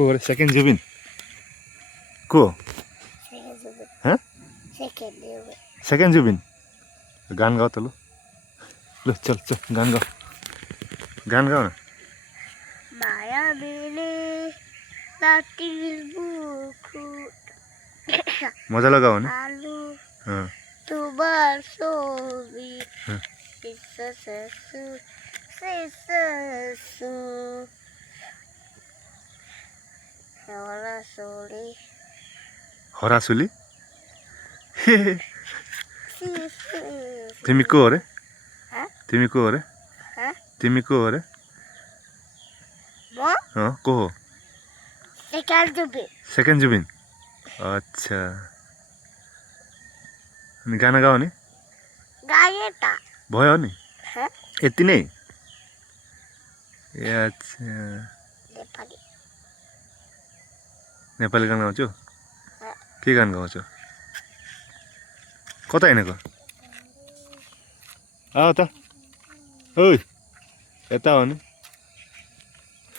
को हो सेकेन्ड जुबिन को हाँ सेकेन्ड जुबिन गान गाओ त लु ल चल चल गान गाओ न माया मेरे राती बुखु मजा लगाओ नि आलु हाँ तुबार सोबी सिससु हरासुली तिमी को हो रे तिमी को हो रे तिमी को हो रे को हो सेकेन्ड जुबिन अच्छा अनि गाना गाओ नि भयो नि यति नै ए अच्छा नेपाली गाना गाउँछु के गान गाउँछु कता हिँडेको आऊ त ओइ यता हो नि